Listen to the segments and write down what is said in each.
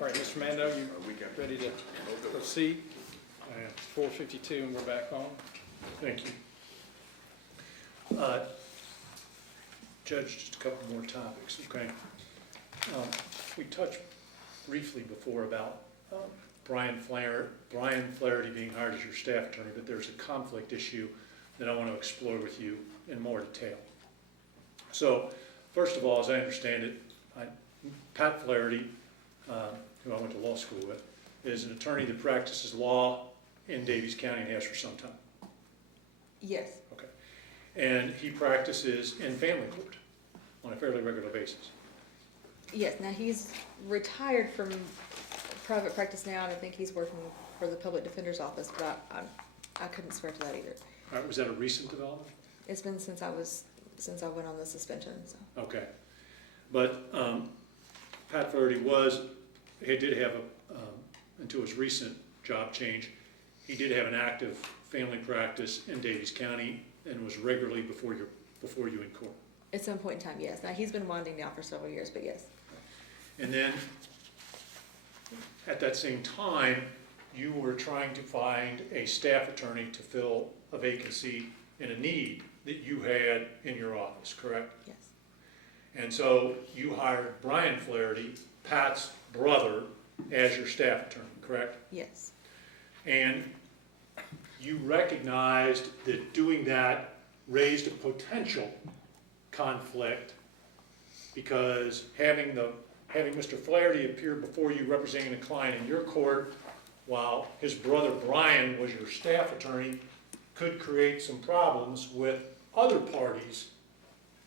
All right, Mr. Mando, you ready to proceed? It's 4:52 and we're back on. Thank you. Judge, just a couple more topics, okay? We touched briefly before about Brian Flaherty being hired as your staff attorney, but there's a conflict issue that I want to explore with you in more detail. So, first of all, as I understand it, Pat Flaherty, who I went to law school with, is an attorney that practices law in Daviess County and has for some time. Yes, Okay. And he practices in family court on a fairly regular basis. yes. Now he's retired from private practice now, and I think he's working for the public defender's office, but I couldn't swear to that either. All right, was that a recent development? It's been since I went on the suspension, so. Okay. But Pat Flaherty did have until his recent job change, he did have an active family practice in Daviess County and was regularly before you in court. At some point in time, yes. Now he's been winding down for several years, but yes. And then, at that same time, you were trying to find a staff attorney to fill a vacancy in a need that you had in your office, correct? Yes. And so you hired Brian Flaherty, Pat's brother, as your staff attorney, correct? Yes. And you recognized that doing that raised a potential conflict because having Mr. Flaherty appear before you representing a client in your court while his brother Brian was your staff attorney could create some problems with other parties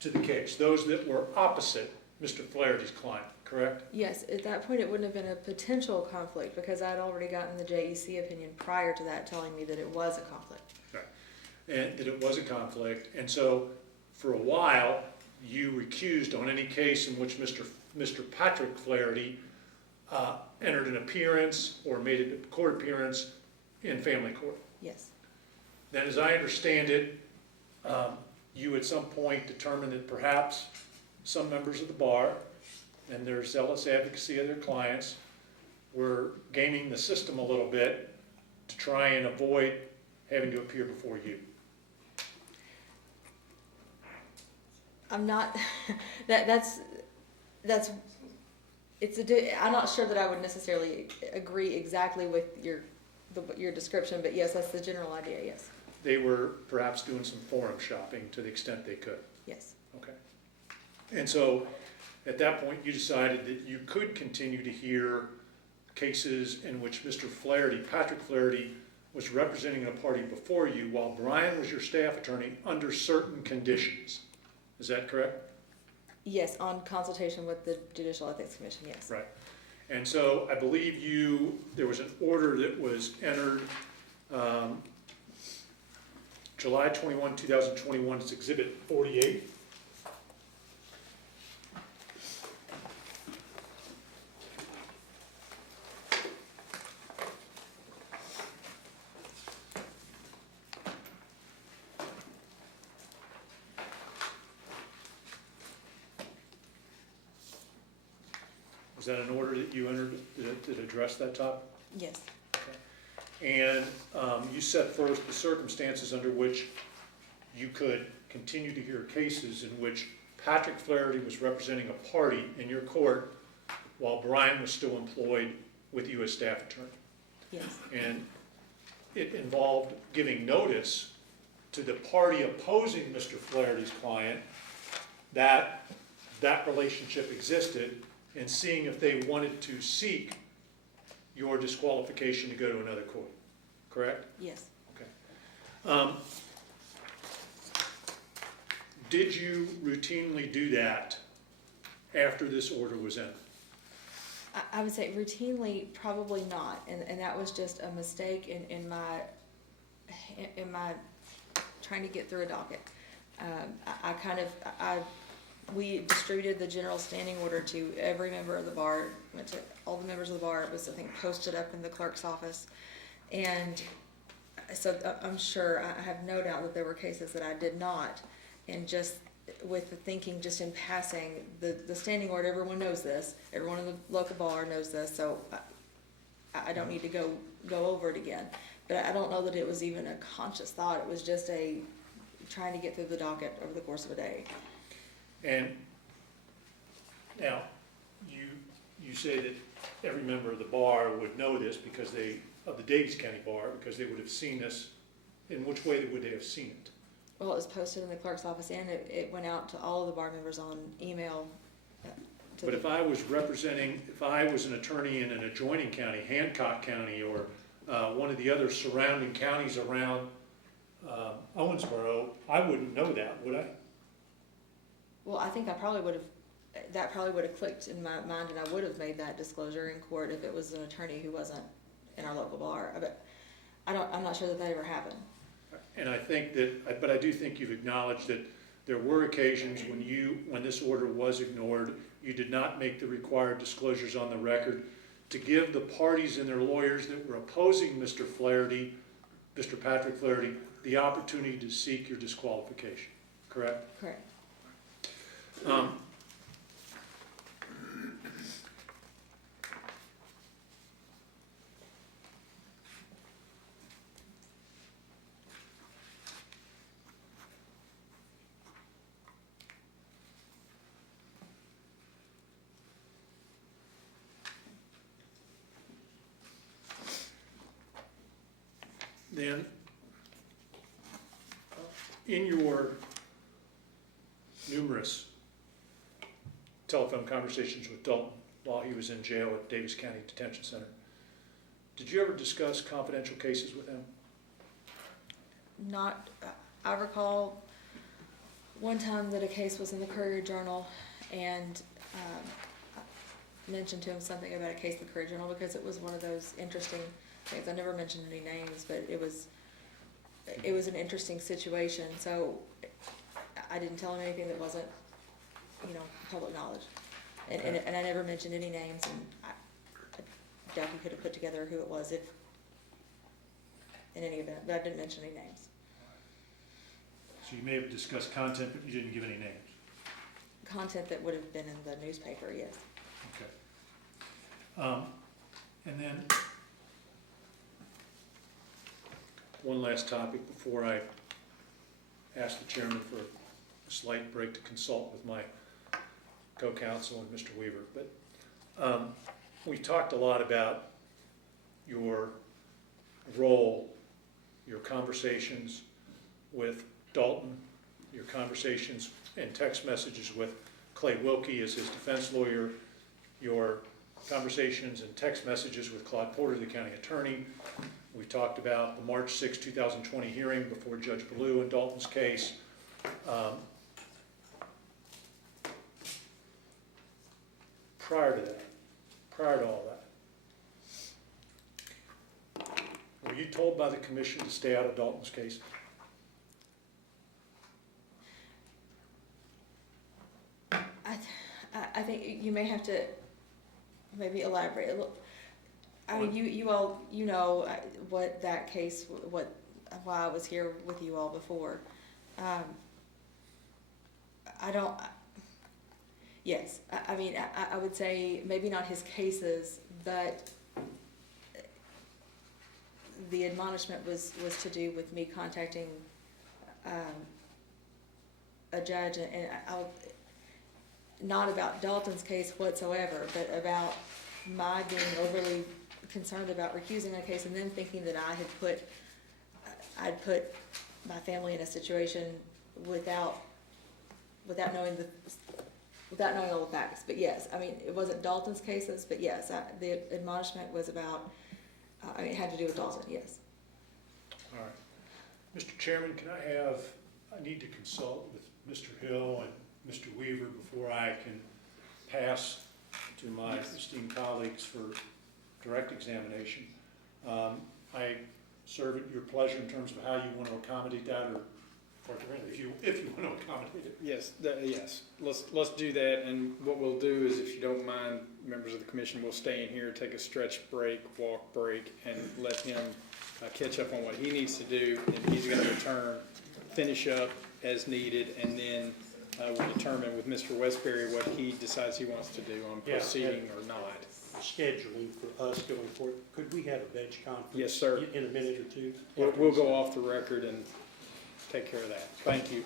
to the case, those that were opposite Mr. Flaherty's client, correct? Yes, at that point it wouldn't have been a potential conflict because I'd already gotten the JEC opinion prior to that telling me that it was a conflict. Right. And that it was a conflict, and so for a while you recused on any case in which Mr. Patrick Flaherty entered an appearance or made a court appearance in family court. Yes. Then as I understand it, you at some point determined that perhaps some members of the bar and their zealous advocacy of their clients were gaming the system a little bit to try and avoid having to appear before you. I'm not, I'm not sure that I would necessarily agree exactly with your description, but yes, that's the general idea, yes. They were perhaps doing some forum shopping to the extent they could. Yes. Okay. And so at that point you decided that you could continue to hear cases in which Mr. Flaherty, Patrick Flaherty, was representing a party before you while Brian was your staff attorney under certain conditions. Is that correct? Yes, on consultation with the Judicial Ethics Commission, yes. Right. And so I believe there was an order that was entered July 21, 2021. It's Exhibit 48. Was that an order that you entered that addressed that topic? Yes. And you set forth the circumstances under which you could continue to hear cases in which Patrick Flaherty was representing a party in your court while Brian was still employed with you as staff attorney. Yes. And it involved giving notice to the party opposing Mr. Flaherty's client that that relationship existed and seeing if they wanted to seek your disqualification to go to another court, correct? Yes. Okay. Did you routinely do that after this order was entered? I would say routinely, probably not, and that was just a mistake in my trying to get through a docket. We distributed the general standing order to every member of the bar, went to all the members of the bar. It was, I think, posted up in the clerk's office. And so I'm sure, I have no doubt that there were cases that I did not. And just with the thinking just in passing, the standing order, everyone knows this, everyone in the local bar knows this, so I don't need to go over it again. But I don't know that it was even a conscious thought, it was just trying to get through the docket over the course of a day. And now, you say that every member of the bar would know this because of the Daviess County Bar, because they would have seen this. In which way would they have seen it? Well, it was posted in the clerk's office and it went out to all of the bar members on email. But if I was an attorney in an adjoining county, Hancock County, or one of the other surrounding counties around Owensboro, I wouldn't know that, would I? Well, I think that probably would have clicked in my mind and I would have made that disclosure in court if it was an attorney who wasn't in our local bar. But I'm not sure that ever happened. And I think that, but I do think you've acknowledged that there were occasions when this order was ignored, you did not make the required disclosures on the record to give the parties and their lawyers that were opposing Mr. Flaherty, Mr. Patrick Flaherty, the opportunity to seek your disqualification, correct? Correct. Then, in your numerous telephone conversations with Dalton while he was in jail at Daviess County Detention Center, did you ever discuss confidential cases with him? I recall one time that a case was in the Courier Journal and I mentioned to him something about a case in the Courier Journal because it was one of those interesting things. I never mentioned any names, but it was an interesting situation. So I didn't tell him anything that wasn't, public knowledge. And I never mentioned any names, and I doubt he could have put together who it was if, in any event, but I didn't mention any names. So you may have discussed content, but you didn't give any names. Content that would have been in the newspaper, yes. Okay. And then one last topic before I ask the chairman for a slight break to consult with my co-counsel and Mr. Weaver. But we talked a lot about your role, your conversations with Dalton, your conversations and text messages with Clay Wilkie as his defense lawyer, your conversations and text messages with Claude Porter, the county attorney. We talked about the March 6, 2020 hearing before Judge Ballou in Dalton's case. Prior to all that, were you told by the commission to stay out of Dalton's case? I think you may have to maybe elaborate a little. I mean, you all, what that case, why I was here with you all before. Yes, I mean, I would say maybe not his cases, but the admonishment was to do with me contacting a judge, and not about Dalton's case whatsoever, but about my being overly concerned about recusing a case and then thinking that I'd put my family in a situation without knowing all the facts. But yes, I mean, it wasn't Dalton's cases, but yes, the admonishment was about, it had to do with Dalton, yes. All right. Mr. Chairman, I need to consult with Mr. Hill and Mr. Weaver before I can pass to my esteemed colleagues for direct examination. I serve at your pleasure in terms of how you want to accommodate that, or if you want to accommodate it. Yes, yes. Let's do that. And what we'll do is, if you don't mind, members of the commission, we'll stay in here, take a stretch break, walk break, and let him catch up on what he needs to do. And he's going to return, finish up as needed, and then we'll determine with Mr. Westbury what he decides he wants to do on Yeah, proceeding or not. Scheduling for us going forward, could we have a bench conference? Yes, sir. In a minute or two? We'll go off the record and take care of that. Thank you.